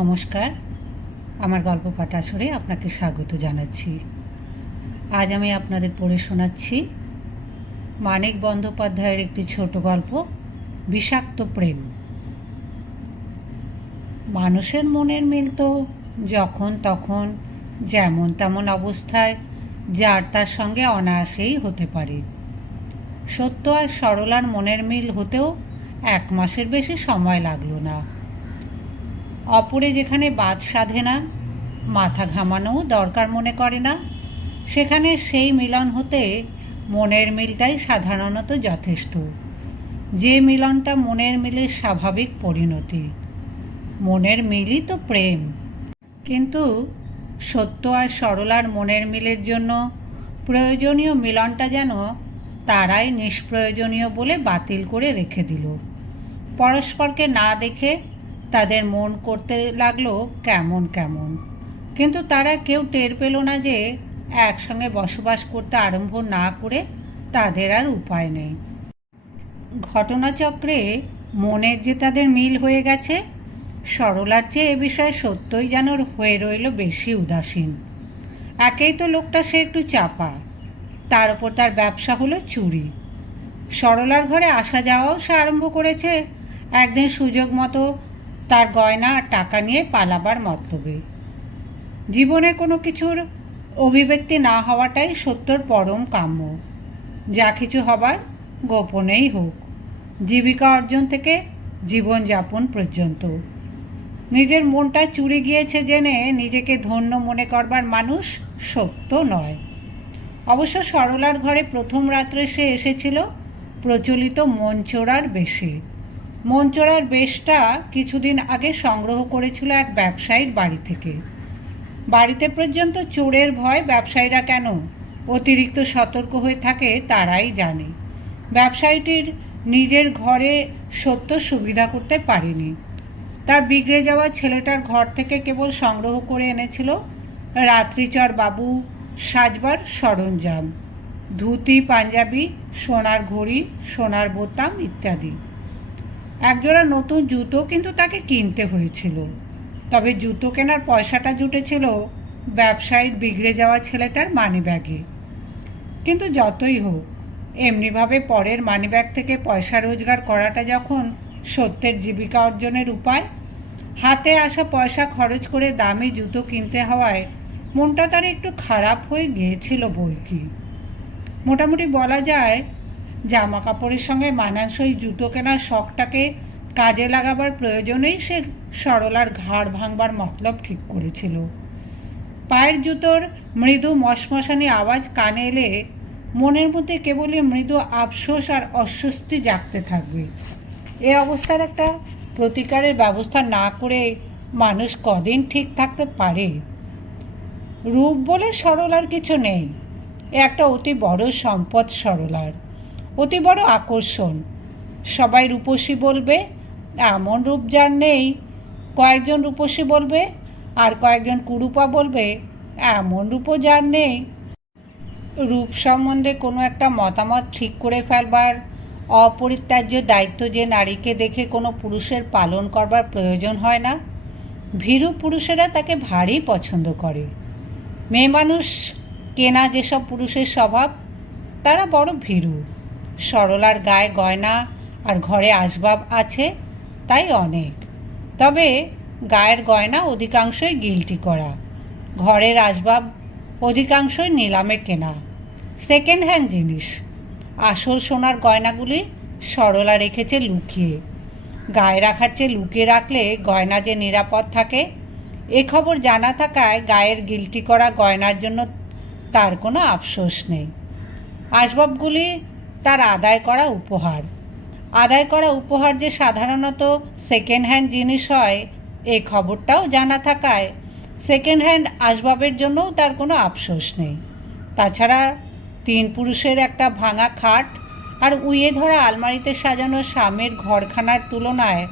নমস্কার, আমার গল্প পাঠ আসরে আপনাকে স্বাগত জানাচ্ছি। আজ আমি আপনাদের পড়ে শোনাচ্ছি মানিক বন্দ্যোপাধ্যায়ের একটি ছোট গল্প, বিষাক্ত প্রেম। মানুষের মনের মিল তো যখন তখন যেমন তেমন অবস্থায় যার তার সঙ্গে অনায়াসেই হতে পারে। সত্য আর সরলার মনের মিল হতেও 1 মাসের বেশি সময় লাগলো না। অপরে যেখানে বাদ সাধে না, মাথা ঘামানোও দরকার মনে করে না, সেখানে সেই মিলন হতে মনের মিলটাই সাধারণত যথেষ্ট। যে মিলনটা মনের মিলের স্বাভাবিক পরিণতি। মনের মিলই তো প্রেম। কিন্তু সত্য আর সরলার মনের মিলের জন্য প্রয়োজনীয় মিলনটা যেন তারাই নিষ্প্রয়োজনীয় বলে বাতিল করে রেখে দিল। পরস্পরকে না দেখে তাদের মন করতে লাগলো কেমন কেমন, কিন্তু তারা কেউ টের পেল না যে একসঙ্গে বসবাস করতে আরম্ভ না করে তাদের আর উপায় নেই। ঘটনাচক্রে মনের যে তাদের মিল হয়ে গেছে, সরলার চেয়ে এ বিষয়ে সত্যই যেন হয়ে রইল বেশি উদাসীন। একেই তো লোকটা সে একটু চাপা, তার ওপর তার ব্যবসা হলো চুরি। সরলার ঘরে আসা যাওয়াও সে আরম্ভ করেছে একদিন সুযোগ মতো তার গয়না আর টাকা নিয়ে পালাবার মতলবে। জীবনে কোনো কিছুর অভিব্যক্তি না হওয়াটাই সত্যর পরম কাম্য। যা কিছু হবার গোপনেই হোক, জীবিকা অর্জন থেকে জীবনযাপন পর্যন্ত। নিজের মনটা চুরি গিয়েছে জেনে নিজেকে ধন্য মনে করবার মানুষ সত্য নয়। অবশ্য সরলার ঘরে প্রথম রাত্রে সে এসেছিল প্রচলিত মনচোরার বেশে। মনচোরার বেশটা কিছুদিন আগে সংগ্রহ করেছিল এক ব্যবসায়ীর বাড়ি থেকে। বাড়িতে পর্যন্ত চোরের ভয় ব্যবসায়ীরা কেন অতিরিক্ত সতর্ক হয়ে থাকে তারাই জানে। ব্যবসায়ীটির নিজের ঘরে সত্য সুবিধা করতে পারেনি। তার বিগড়ে যাওয়া ছেলেটার ঘর থেকে কেবল সংগ্রহ করে এনেছিল রাত্রিচর বাবু সাজবার সরঞ্জাম, ধুতি, পাঞ্জাবি, সোনার ঘড়ি, সোনার বোতাম ইত্যাদি। একজোড়া নতুন জুতো কিন্তু তাকে কিনতে হয়েছিল। তবে জুতো কেনার পয়সাটা জুটেছিল ব্যবসায়ীর বিগড়ে যাওয়া ছেলেটার মানিব্যাগে। কিন্তু যতই হোক, এমনিভাবে পরের মানিব্যাগ থেকে পয়সা রোজগার করাটা যখন সত্যের জীবিকা অর্জনের উপায়, হাতে আসা পয়সা খরচ করে দামি জুতো কিনতে হওয়ায় মনটা তার একটু খারাপ হয়ে গিয়েছিল বইকি। মোটামুটি বলা যায় জামা কাপড়ের সঙ্গে মানানসই জুতো কেনার শখটাকে কাজে লাগাবার প্রয়োজনেই সে সরলার ঘাড় ভাঙবার মতলব ঠিক করেছিল। পায়ের জুতোর মৃদু মশমশানি আওয়াজ কানে এলে মনের মধ্যে কেবলই মৃদু আফসোস আর অস্বস্তি জাগতে থাকবে। এ অবস্থার একটা প্রতিকারের ব্যবস্থা না করে মানুষ কদিন ঠিক থাকতে পারে? রূপ বলে সরলার কিছু নেই, এ একটা অতি বড় সম্পদ সরলার, অতি বড় আকর্ষণ। সবাই রূপসী বলবে, এমন রূপ যার নেই। কয়েকজন রূপসী বলবে, আর কয়েকজন কুরূপা বলবে, এমন রূপও যার নেই। রূপ সম্বন্ধে কোনো একটা মতামত ঠিক করে ফেলবার অপরিত্যাজ্য দায়িত্ব যে নারীকে দেখে কোনো পুরুষের পালন করবার প্রয়োজন হয় না। ভীরু পুরুষেরা তাকে ভারী পছন্দ করে। মেয়ে মানুষ কেনা যেসব পুরুষের স্বভাব, তারা বড় ভীরু। সরলার গায়ে গয়না আর ঘরে আসবাব আছে, তাই অনেক। তবে গায়ের গয়না অধিকাংশই গিল্টি করা, ঘরের আসবাব অধিকাংশই নিলামে কেনা, সেকেন্ড হ্যান্ড জিনিস। আসল সোনার গয়নাগুলি সরলা রেখেছে লুকিয়ে। গায়ে রাখার চেয়ে লুকিয়ে রাখলে গয়না যে নিরাপদ থাকে, এ খবর জানা থাকায় গায়ের গিল্টি করা গয়নার জন্য তার কোনো আফসোস নেই। আসবাবগুলি তার আদায় করা উপহার। আদায় করা উপহার যে সাধারণত সেকেন্ড হ্যান্ড জিনিস হয়, এই খবরটাও জানা থাকায় সেকেন্ড হ্যান্ড আসবাবের জন্যও তার কোনো আফসোস নেই। তাছাড়া 3 পুরুষের একটা ভাঙা খাট আর উইয়ে ধরা আলমারিতে সাজানো স্বামীর ঘরখানার তুলনায়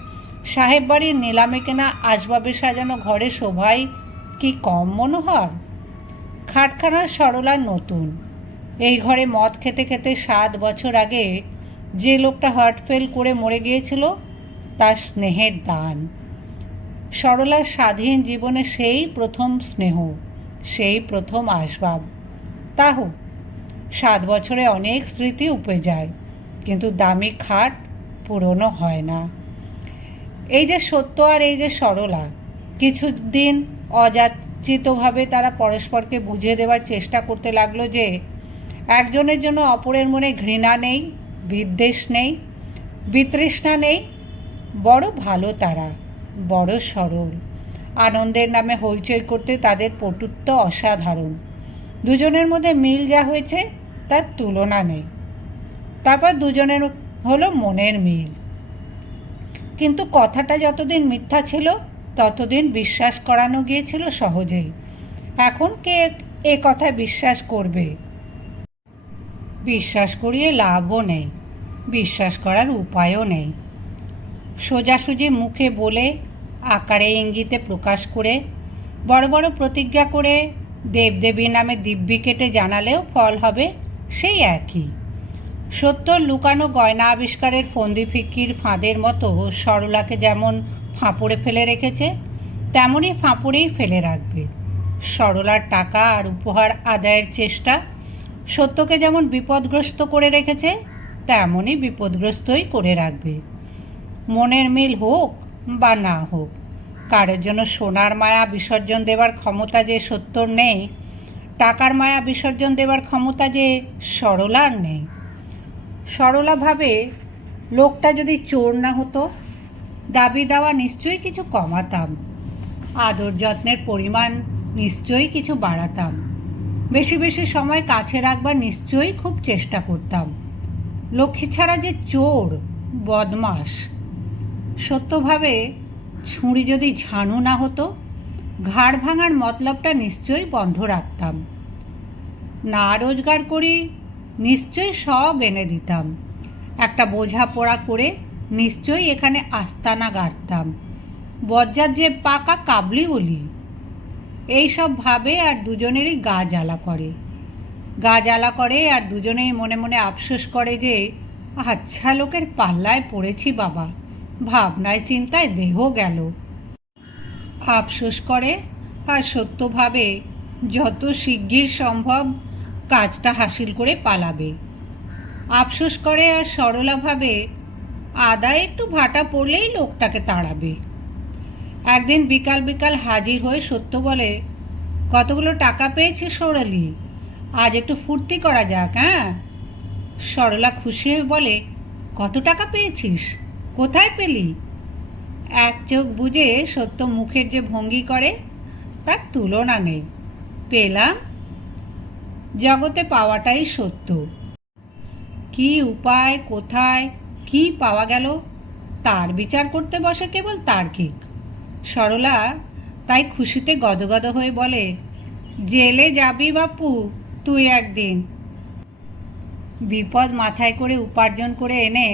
সাহেব বাড়ির নিলামে কেনা আসবাবে সাজানো ঘরে শোভাই কি কম মনোহর? খাটখানা সরলার নতুন। এই ঘরে মদ খেতে খেতে 7 বছর আগে যে লোকটা হার্ট ফেল করে মরে গিয়েছিল, তার স্নেহের দান। সরলার স্বাধীন জীবনে সেই প্রথম স্নেহ, সেই প্রথম আসবাব। তা হোক, 7 বছরে অনেক স্মৃতি উপে যায়, কিন্তু দামি খাট পুরনো হয় না। এই যে সত্য আর এই যে সরলা, কিছুদিন অযাচিতভাবে তারা পরস্পরকে বুঝিয়ে দেওয়ার চেষ্টা করতে লাগলো যে একজনের জন্য অপরের মনে ঘৃণা নেই, বিদ্বেষ নেই, বিতৃষ্ণা নেই। বড় ভালো তারা, বড় সরল। আনন্দের নামে হইচই করতে তাদের পটুত্ব অসাধারণ। দুজনের মধ্যে মিল যা হয়েছে তার তুলনা নেই। তারপর দুজনের হলো মনের মিল। কিন্তু কথাটা যতদিন মিথ্যা ছিল ততদিন বিশ্বাস করানো গিয়েছিল সহজেই। এখন কে এ কথায় বিশ্বাস করবে? বিশ্বাস করিয়ে লাভও নেই, বিশ্বাস করার উপায়ও নেই। সোজাসুজি মুখে বলে, আকারে ইঙ্গিতে প্রকাশ করে, বড় বড় প্রতিজ্ঞা করে, দেবদেবীর নামে দিব্যি কেটে জানালেও ফল হবে সেই একই। সত্যর লুকানো গয়না আবিষ্কারের ফন্দি ফিক্কির ফাঁদের মতো সরলাকে যেমন ফাঁপড়ে ফেলে রেখেছে, তেমনই ফাঁপড়েই ফেলে রাখবে। সরলার টাকা আর উপহার আদায়ের চেষ্টা সত্যকে যেমন বিপদগ্রস্ত করে রেখেছে, তেমনই বিপদগ্রস্তই করে রাখবে। মনের মিল হোক বা না হোক, কারোর জন্য সোনার মায়া বিসর্জন দেবার ক্ষমতা যে সত্যর নেই, টাকার মায়া বিসর্জন দেবার ক্ষমতা যে সরলার নেই। সরলা ভাবে, লোকটা যদি চোর না হতো, দাবি দেওয়া নিশ্চয়ই কিছু কমাতাম, আদর যত্নের পরিমাণ নিশ্চয়ই কিছু বাড়াতাম, বেশি বেশি সময় কাছে রাখবার নিশ্চয়ই খুব চেষ্টা করতাম। লক্ষ্মী ছাড়া যে চোর, বদমাস। সত্যভাবে, ছুরি যদি ঝানু না হতো, ঘাড় ভাঙার মতলবটা নিশ্চয়ই বন্ধ রাখতাম। না রোজগার করি নিশ্চয়ই সব এনে দিতাম, একটা বোঝাপড়া করে নিশ্চয়ই এখানে আস্তানা গাড়তাম। বজ্জাত যে পাকা কাবলি বলি। এইসব ভাবে আর দুজনেরই গা জ্বালা করে আর দুজনেই মনে মনে আফসোস করে যে আচ্ছা লোকের পাল্লায় পড়েছি বাবা, ভাবনায় চিন্তায় দেহ গেল। আফসোস করে আর সত্য ভাবে যত শিগগির সম্ভব কাজটা হাসিল করে পালাবে। আফসোস করে আর সরলা ভাবে আদায় একটু ভাটা পড়লেই লোকটাকে তাড়াবে। একদিন বিকাল বিকাল হাজির হয়ে সত্য বলে, কতগুলো টাকা পেয়েছি সরলি, আজ একটু ফুর্তি করা যাক। হ্যাঁ? সরলা খুশি হয়ে বলে, কত টাকা পেয়েছিস? কোথায় পেলি? এক চোখ বুজে সত্য মুখের যে ভঙ্গি করে তার তুলনা নেই। পেলাম, জগতে পাওয়াটাই সত্য। কি উপায়, কোথায়, কি পাওয়া গেল তার বিচার করতে বসে কেবল তার্কিক। সরলা তাই খুশিতে গদগদ হয়ে বলে, জেলে যাবি বাপু তুই একদিন। বিপদ মাথায় করে উপার্জন করে এনে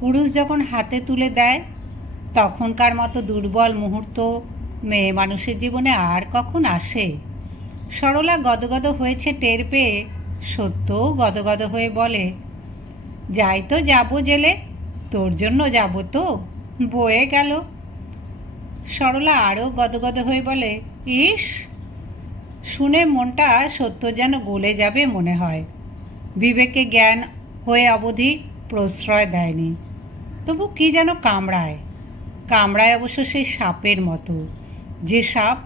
পুরুষ যখন হাতে তুলে দেয়, তখনকার মতো দুর্বল মুহূর্ত মেয়ে মানুষের জীবনে আর কখন আসে? সরলা গদগদ হয়েছে টের পেয়ে সত্যও গদগদ হয়ে বলে, যাই তো যাবো জেলে, তোর জন্য যাব তো, বয়ে গেল। সরলা আরও গদগদ হয়ে বলে, ইস! শুনে মনটা সত্য যেন গলে যাবে মনে হয়। বিবেকে জ্ঞান হয়ে অবধি প্রশ্রয় দেয়নি, তবু কি যেন কামড়ায় অবশ্য সেই সাপের মতো, যে সাপ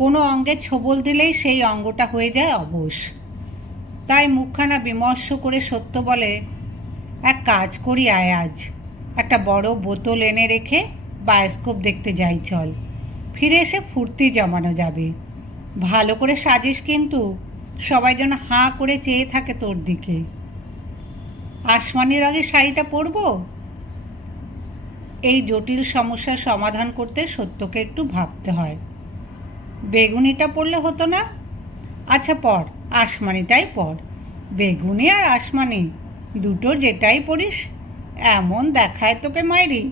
কোনো অঙ্গে ছোবল দিলেই সেই অঙ্গটা হয়ে যায় অবশ। তাই মুখখানা বিমর্ষ করে সত্য বলে, এক কাজ করি আয়, আজ একটা বড় বোতল এনে রেখে বায়োস্কোপ দেখতে যাই চল, ফিরে এসে ফুর্তি জমানো যাবে। ভালো করে সাজিস কিন্তু, সবাই যেন হাঁ করে চেয়ে থাকে তোর দিকে। আসমানি রঙের শাড়িটা পরবো? এই জটিল সমস্যার সমাধান করতে সত্যকে একটু ভাবতে হয়। বেগুনিটা পরলে হতো না? আচ্ছা পর, আসমানিটাই পর। বেগুনি আর আসমানি দুটো যেটাই পরিস এমন দেখায় তোকে মাইরি,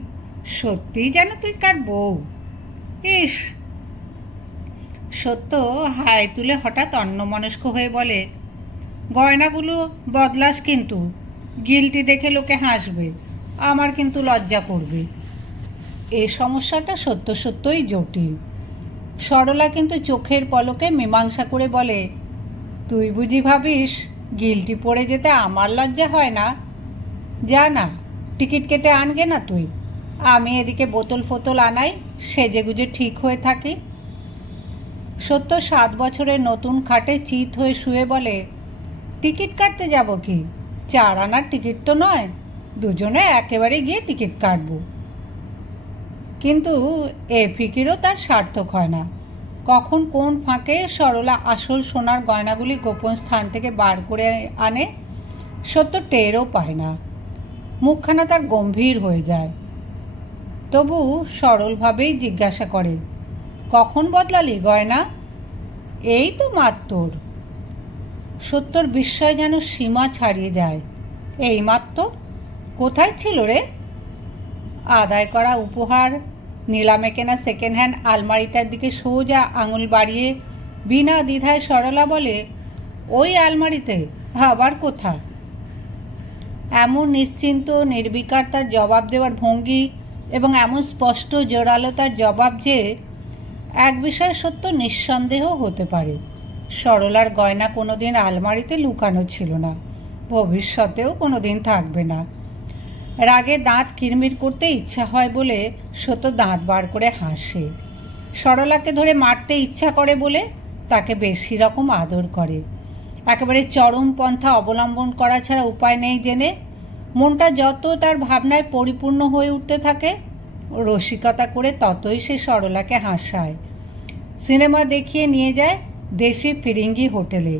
সত্যিই যেন তুই কার বউ। ইস! সত্য হাই তুলে হঠাৎ অন্যমনস্ক হয়ে বলে, গয়নাগুলো বদলাস কিন্তু, গিল্টি দেখে লোকে হাসবে, আমার কিন্তু লজ্জা করবে। এ সমস্যাটা সত্যই জটিল। সরলা কিন্তু চোখের পলকে মীমাংসা করে বলে, তুই বুঝি ভাবিস গিলটি পড়ে যেতে আমার লজ্জা হয় না? যা না, টিকিট কেটে আনগে না তুই, আমি এদিকে বোতল ফোতল আনাই, সেজেগুজে ঠিক হয়ে থাকি। সত্য 7 বছরের নতুন খাটে চিত হয়ে শুয়ে বলে, টিকিট কাটতে যাব কি? 4 আনার টিকিট তো নয়, দুজনে একেবারে গিয়ে টিকিট কাটব। কিন্তু এ ফিকিরও তার সার্থক হয় না। কখন কোন ফাঁকে সরলা আসল সোনার গয়নাগুলি গোপন স্থান থেকে বার করে আনে, সত্য টেরও পায় না। মুখখানা তার গম্ভীর হয়ে যায়। তবু সরলভাবেই জিজ্ঞাসা করে, কখন বদলালি গয়না? এই তো মাত্র। সত্যর বিস্ময় যেন সীমা ছাড়িয়ে যায়। এই মাত্র? কোথায় ছিল রে? আদায় করা উপহার, নিলামে কেনা সেকেন্ড হ্যান্ড আলমারিটার দিকে সোজা আঙুল বাড়িয়ে বিনা দ্বিধায় সরলা বলে, ওই আলমারিতে, আবার কোথা? এমন নিশ্চিন্ত নির্বিকার তার জবাব দেওয়ার ভঙ্গি এবং এমন স্পষ্ট জোরালো তার জবাব যে এক বিষয়ে সত্য নিঃসন্দেহ হতে পারে, সরলার গয়না কোনোদিন আলমারিতে লুকানো ছিল না, ভবিষ্যতেও কোনোদিন থাকবে না। রাগে দাঁত কিরমির করতে ইচ্ছা হয় বলে সত্য দাঁত বার করে হাসে। সরলাকে ধরে মারতে ইচ্ছা করে বলে তাকে বেশি রকম আদর করে। একেবারে চরম পন্থা অবলম্বন করা ছাড়া উপায় নেই জেনে মনটা যত তার ভাবনায় পরিপূর্ণ হয়ে উঠতে থাকে, রসিকতা করে ততই সে সরলাকে হাসায়। সিনেমা দেখিয়ে নিয়ে যায় দেশি ফিরিঙ্গি হোটেলে,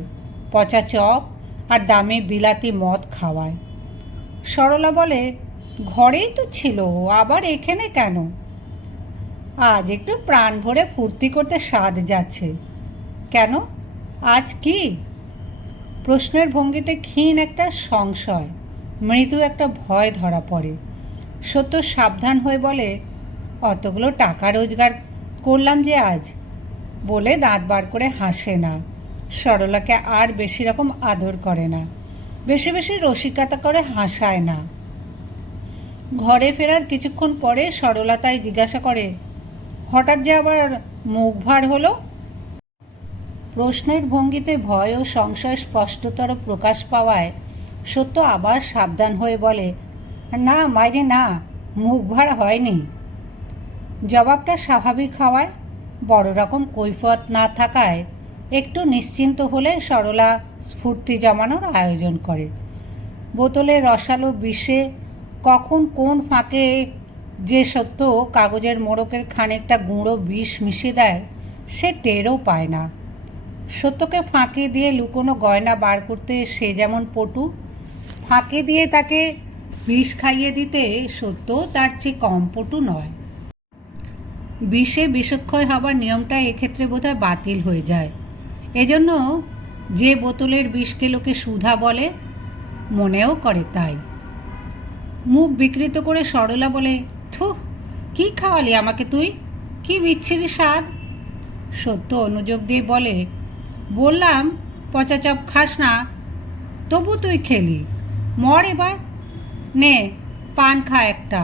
পচা চপ আর দামি বিলাতি মদ খাওয়ায়। সরলা বলে, ঘরেই তো ছিল, আবার এখানে কেন? আজ একটু প্রাণ ভরে ফুর্তি করতে স্বাদ যাচ্ছে। কেন, আজ কি? প্রশ্নের ভঙ্গিতে ক্ষীণ একটা সংশয়, মৃদু একটা ভয় ধরা পড়ে। সত্য সাবধান হয়ে বলে, অতগুলো টাকা রোজগার করলাম যে আজ, বলে দাঁত বার করে হাসে না। সরলাকে আর বেশি রকম আদর করে না, বেশি বেশি রসিকতা করে হাসায় না। ঘরে ফেরার কিছুক্ষণ পরে সরলা তাই জিজ্ঞাসা করে, হঠাৎ যে আবার মুখ ভার হলো? প্রশ্নের ভঙ্গিতে ভয় ও সংশয় স্পষ্টতর প্রকাশ পাওয়ায় সত্য আবার সাবধান হয়ে বলে, না মাইরে না, মুখ ভার হয়নি। জবাবটা স্বাভাবিক হওয়ায়, বড় রকম কৈফিয়ত না থাকায় একটু নিশ্চিন্ত হলে সরলা স্ফূর্তি জমানোর আয়োজন করে। বোতলে রসালো বিষে কখন কোন ফাঁকে যে সত্য কাগজের মোড়কের খানিকটা গুঁড়ো বিষ মিশিয়ে দেয় সে টেরও পায় না। সত্যকে ফাঁকে দিয়ে লুকোনো গয়না বার করতে সে যেমন পটু, ফাঁকে দিয়ে তাকে বিষ খাইয়ে দিতে সত্য তার চেয়ে কম পটু নয়। বিষে বিষক্ষয় হবার নিয়মটা এক্ষেত্রে বোধহয় বাতিল হয়ে যায়। এজন্য যে বোতলের বিষকে লোকে সুধা বলে, মনেও করে তাই। মুখ বিকৃত করে সরলা বলে, থুহ, কি খাওয়ালি আমাকে তুই, কি বিচ্ছিরি স্বাদ। সত্য অনুযোগ দিয়ে বলে, বললাম পচা চপ খাস না, তবু তুই খেলি, মর এবার, নে পান খা একটা,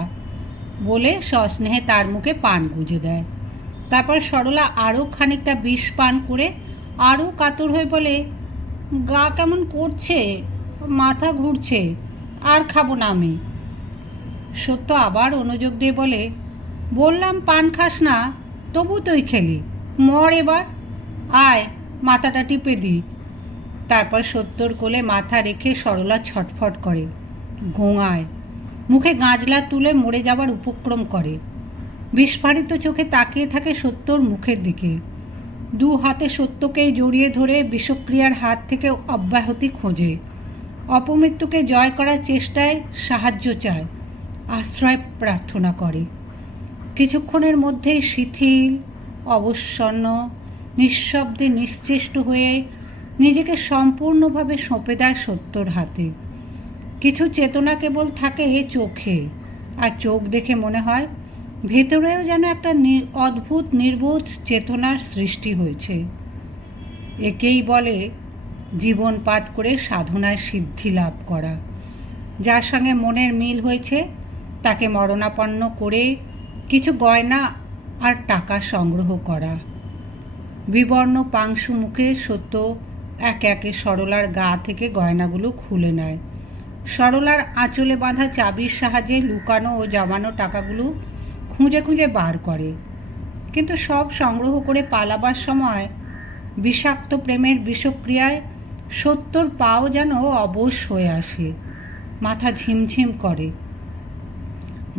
বলে সস্নেহে তার মুখে পান গুঁজে দেয়। তারপর সরলা আরও খানিকটা বিষ পান করে আরও কাতর হয়ে বলে, গা কেমন করছে, মাথা ঘুরছে, আর খাবো না আমি। সত্য আবার অনুযোগ দিয়ে বলে, বললাম পান খাস না, তবু তুই খেলি, মর এবার, আয় মাথাটা টিপে দিই। তারপর সত্যর কোলে মাথা রেখে সরলা ছটফট করে, গোঙায়, মুখে গাঁজলা তুলে মরে যাবার উপক্রম করে। বিস্ফারিত চোখে তাকিয়ে থাকে সত্যর মুখের দিকে। দু হাতে সত্যকেই জড়িয়ে ধরে বিষক্রিয়ার হাত থেকে অব্যাহতি খোঁজে। অপমৃত্যুকে জয় করার চেষ্টায় সাহায্য চায়, আশ্রয় প্রার্থনা করে। কিছুক্ষণের মধ্যেই শিথিল, অবসন্ন, নিঃশব্দে নিশ্চেষ্ট হয়ে নিজেকে সম্পূর্ণভাবে সঁপে দেয় সত্যর হাতে। কিছু চেতনা কেবল থাকে চোখে, আর চোখ দেখে মনে হয় ভেতরেও যেন একটা অদ্ভুত নির্বোধ চেতনার সৃষ্টি হয়েছে। একেই বলে জীবনপাত করে সাধনায় সিদ্ধি লাভ করা। যার সঙ্গে মনের মিল হয়েছে তাকে মরণাপন্ন করে কিছু গয়না আর টাকা সংগ্রহ করা। বিবর্ণ পাংশু মুখে সত্য একে একে সরলার গা থেকে গয়নাগুলো খুলে নেয়। সরলার আঁচলে বাঁধা চাবির সাহায্যে লুকানো ও জমানো টাকাগুলো খুঁজে খুঁজে বার করে, কিন্তু সব সংগ্রহ করে পালাবার সময় বিষাক্ত প্রেমের বিষক্রিয়ায় সত্যর পাও যেন অবশ হয়ে আসে, মাথা ঝিমঝিম করে।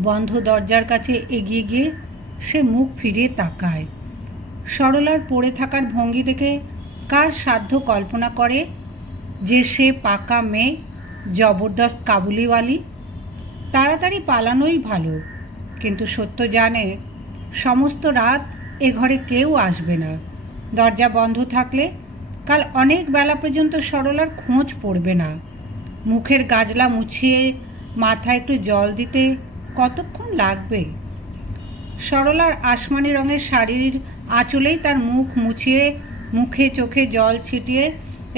বন্ধ দরজার কাছে এগিয়ে গিয়ে সে মুখ ফিরিয়ে তাকায়। সরলার পড়ে থাকার ভঙ্গি দেখে কার সাধ্য কল্পনা করে যে সে পাকা মেয়ে, জবরদস্ত কাবুলিওয়ালি। তাড়াতাড়ি পালানোই ভালো, কিন্তু সত্য জানে সমস্ত রাত এ ঘরে কেউ আসবে না। দরজা বন্ধ থাকলে কাল অনেক বেলা পর্যন্ত সরলার খোঁজ পড়বে না। মুখের গাজলা মুছিয়ে মাথায় একটু জল দিতে কতক্ষণ লাগবে? সরলার আসমানি রঙের শাড়ির আঁচলেই তার মুখ মুছিয়ে মুখে চোখে জল ছিটিয়ে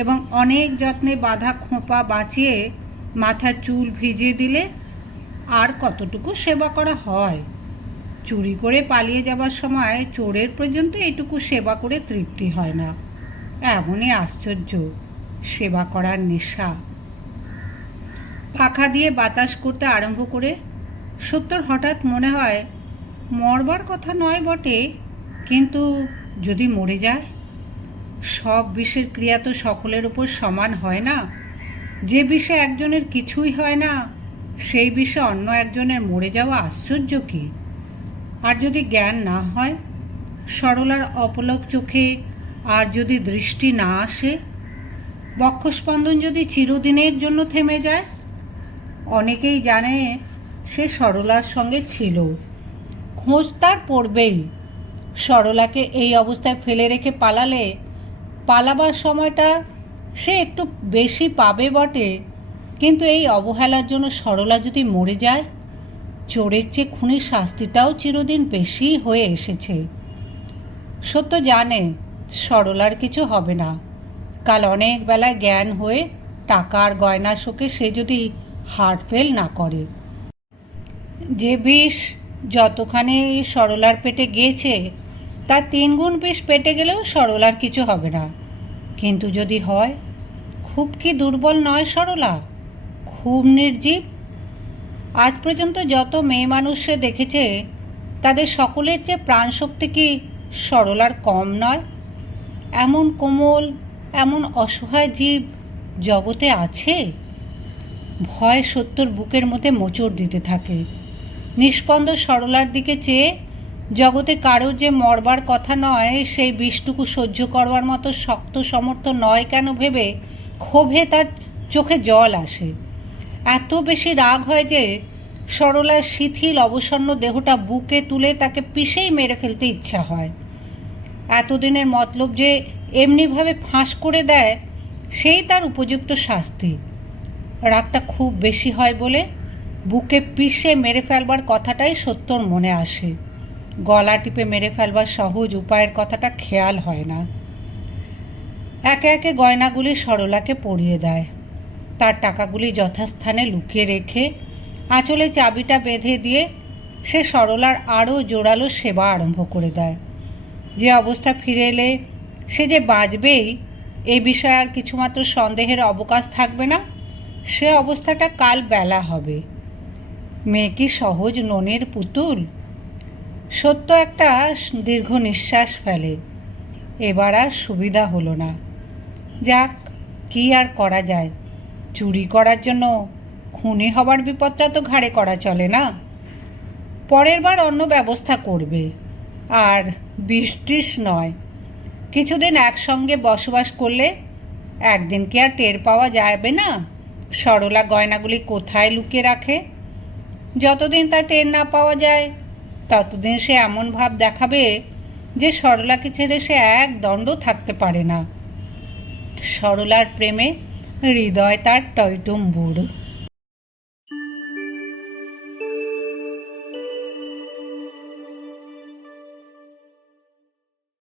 এবং অনেক যত্নে বাঁধা খোঁপা বাঁচিয়ে মাথার চুল ভিজিয়ে দিলে আর কতটুকু সেবা করা হয়? চুরি করে পালিয়ে যাবার সময় চোরের পর্যন্ত এটুকু সেবা করে তৃপ্তি হয় না। এমনই আশ্চর্য সেবা করার নেশা। পাখা দিয়ে বাতাস করতে আরম্ভ করে সত্যর হঠাৎ মনে হয় মরবার কথা নয় বটে, কিন্তু যদি মরে যায়? সব বিষের ক্রিয়া তো সকলের উপর সমান হয় না। যে বিষে একজনের কিছুই হয় না, সেই বিষে অন্য একজনের মরে যাওয়া আশ্চর্য কি? আর যদি জ্ঞান না হয়, সরলার অপলক চোখে আর যদি দৃষ্টি না আসে, বক্ষস্পন্দন যদি চিরদিনের জন্য থেমে যায়? অনেকেই জানে সে সরলার সঙ্গে ছিল, খোঁজ তার পড়বেই। সরলাকে এই অবস্থায় ফেলে রেখে পালালে পালাবার সময়টা সে একটু বেশি পাবে বটে, কিন্তু এই অবহেলার জন্য সরলা যদি মরে যায়, চোরের চেয়ে খুনির শাস্তিটাও চিরদিন বেশি হয়ে এসেছে। সত্য জানে সরলার কিছু হবে না। কাল অনেক বেলায় জ্ঞান হয়ে টাকা আর গয়না শোকে সে যদি হার্ট ফেল না করে। যে বিষ যতখানি সরলার পেটে গিয়েছে তার 3 গুণ বিষ পেটে গেলেও সরলার কিছু হবে না। কিন্তু যদি হয়, খুব কি দুর্বল নয় সরলা? খুব নির্জীব। আজ পর্যন্ত যত মেয়ে মানুষ সে দেখেছে তাদের সকলের চেয়ে প্রাণশক্তি কি সরলার কম নয়? এমন কোমল, এমন অসহায় জীব জগতে আছে? ভয় সত্যর বুকের মধ্যে মোচড় দিতে থাকে। নিষ্পন্দ সরলার দিকে চেয়ে জগতে কারোর যে মরবার কথা নয়, সেই বিষটুকু সহ্য করবার মতো শক্ত সমর্থ নয় কেন ভেবে ক্ষোভে তার চোখে জল আসে। এত বেশি রাগ হয় যে সরলার শিথিল অবসন্ন দেহটা বুকে তুলে তাকে পিষেই মেরে ফেলতে ইচ্ছা হয়। এতদিনের মতলব যে এমনিভাবে ফাঁস করে দেয়, সেই তার উপযুক্ত শাস্তি। রাগটা খুব বেশি হয় বলে বুকে পিষে মেরে ফেলবার কথাটাই সত্যর মনে আসে। গলা টিপে মেরে ফেলবার সহজ উপায়ের কথাটা খেয়াল হয় না। একে একে গয়নাগুলি সরলাকে পরিয়ে দেয়। তার টাকাগুলি যথাস্থানে লুকিয়ে রেখে আঁচলে চাবিটা বেঁধে দিয়ে সে সরলার আরও জোরালো সেবা আরম্ভ করে দেয়। যে অবস্থা ফিরে এলে সে যে বাঁচবেই এ বিষয়ে আর কিছুমাত্র সন্দেহের অবকাশ থাকবে না, সে অবস্থাটা কাল বেলা হবে। মেয়ে কি সহজ ননের পুতুল? সত্য একটা দীর্ঘ নিঃশ্বাস ফেলে। এবার আর সুবিধা হলো না। যাক, কি আর করা যায়? চুরি করার জন্য খুনি হবার বিপদটা তো ঘাড়ে করা চলে না। পরের বার অন্য ব্যবস্থা করবে। আর বৃষ্টিস নয়, কিছুদিন একসঙ্গে বসবাস করলে একদিন কি আর টের পাওয়া যাবে না সরলা গয়নাগুলি কোথায় লুকিয়ে রাখে? যতদিন তা টের না পাওয়া যায় ততদিন সে এমন ভাব দেখাবে যে সরলাকে ছেড়ে সে এক দণ্ড থাকতে পারে না। সরলার প্রেমে হৃদয় তার টইটুম্বুর।